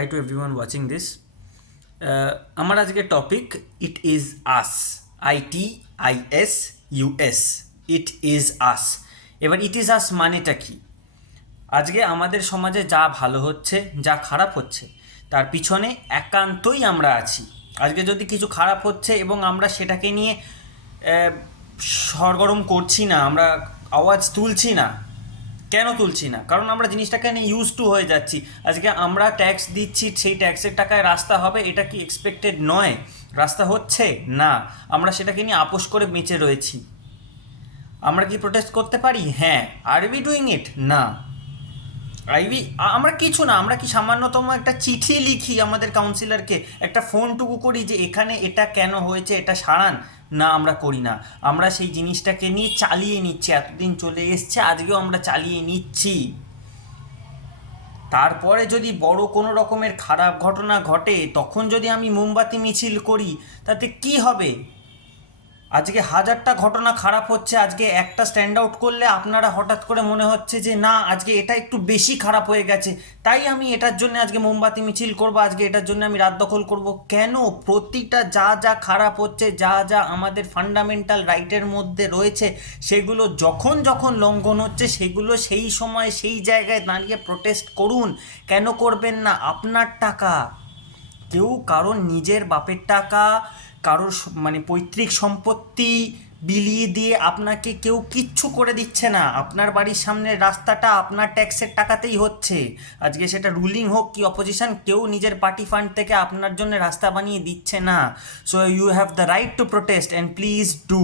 Hi to everyone watching this. আমার আজকে topic it is us, ITISUS, it is us. এবার it is আস মানেটা কি? আজকে আমাদের সমাজে যা ভালো হচ্ছে, যা খারাপ হচ্ছে, তার পিছনে একান্তই আমরা আছি। আজকে যদি কিছু খারাপ হচ্ছে এবং আমরা সেটাকে নিয়ে সরগরম করছি না, আমরা আওয়াজ তুলছি না, কেন তুলছি না? কারণ আমরা জিনিসটাকে নিয়ে ইউজ টু হয়ে যাচ্ছি। আজকে আমরা ট্যাক্স দিচ্ছি, সেই ট্যাক্সের টাকায় রাস্তা হবে, এটা কি এক্সপেক্টেড নয়? রাস্তা হচ্ছে না, আমরা সেটাকে নিয়ে আপোষ করে বেঁচে রয়েছি। আমরা কি প্রোটেস্ট করতে পারি? হ্যাঁ। আর উই ডুইং ইট? না। আমরা কিছু না, আমরা কি সামান্যতম একটা চিঠি লিখি আমাদের কাউন্সিলরকে, একটা ফোনটুকু করি যে এখানে এটা কেন হয়েছে, এটা সারান? না, আমরা করি না। আমরা সেই জিনিসটাকে নিয়ে চালিয়ে নিচ্ছি, এতদিন চলে এসছে, আজকেও আমরা চালিয়ে নিচ্ছি। তারপরে যদি বড় কোনো রকমের খারাপ ঘটনা ঘটে, তখন যদি আমি মোমবাতি মিছিল করি, তাতে কি হবে? আজকে হাজারটা ঘটনা খারাপ হচ্ছে, আজকে একটা স্ট্যান্ড আউট করলে আপনারা হঠাৎ করে মনে হচ্ছে যে না, আজকে এটা একটু বেশি খারাপ হয়ে গেছে, তাই আমি এটার জন্য আজকে মোমবাতি মিছিল করব, আজকে এটার জন্য আমি রাত দখল করব। কেন? প্রতিটা যা যা খারাপ হচ্ছে, যা যা আমাদের ফান্ডামেন্টাল রাইটের মধ্যে রয়েছে, সেগুলো যখন যখন লঙ্ঘন হচ্ছে, সেগুলো সেই সময় সেই জায়গায় দাঁড়িয়ে প্রোটেস্ট করুন। কেন করবেন না? আপনার টাকা, কেউ কারোর নিজের বাপের টাকা, কারোর মানে পৈতৃক সম্পত্তি বিলিয়ে দিয়ে আপনাকে কেউ কিচ্ছু করে দিচ্ছে না। আপনার বাড়ির সামনের রাস্তাটা আপনার ট্যাক্সের টাকাতেই হচ্ছে। আজকে সেটা রুলিং হোক কি অপোজিশন, কেউ নিজের পার্টি ফান্ড থেকে আপনার জন্য রাস্তা বানিয়ে দিচ্ছে না। So you have the right to protest and please do.